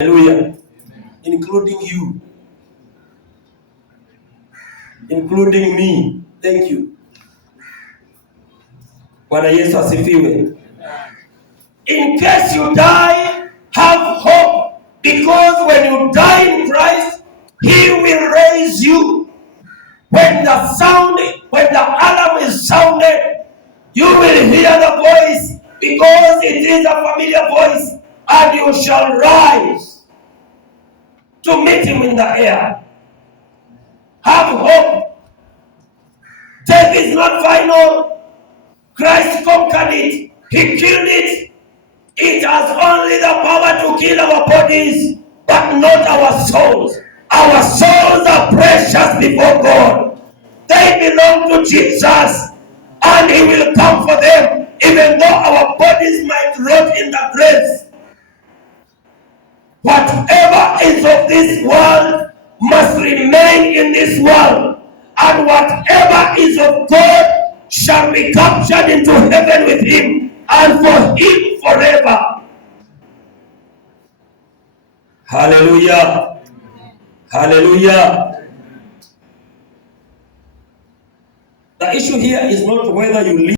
Hallelujah. Including you. Including me. Thank you. Bwana Yesu asifiwe. In case you die, have hope. Because when you die in Christ, He will raise you. When the alarm is sounded, you will hear the voice, because it is a familiar voice, and you shall rise to meet Him in the air. Have hope. Death is not final. Christ conquered it. He killed it. It has only the power to kill our bodies, but not our souls. Our souls are precious before God. They belong to Jesus, and He will come for them, even though our bodies might rot in the graves. Whatever is of this world must remain in this world, and whatever is of God shall be captured into heaven with Him, and for Him forever. Hallelujah. Hallelujah. The issue here is not whether you live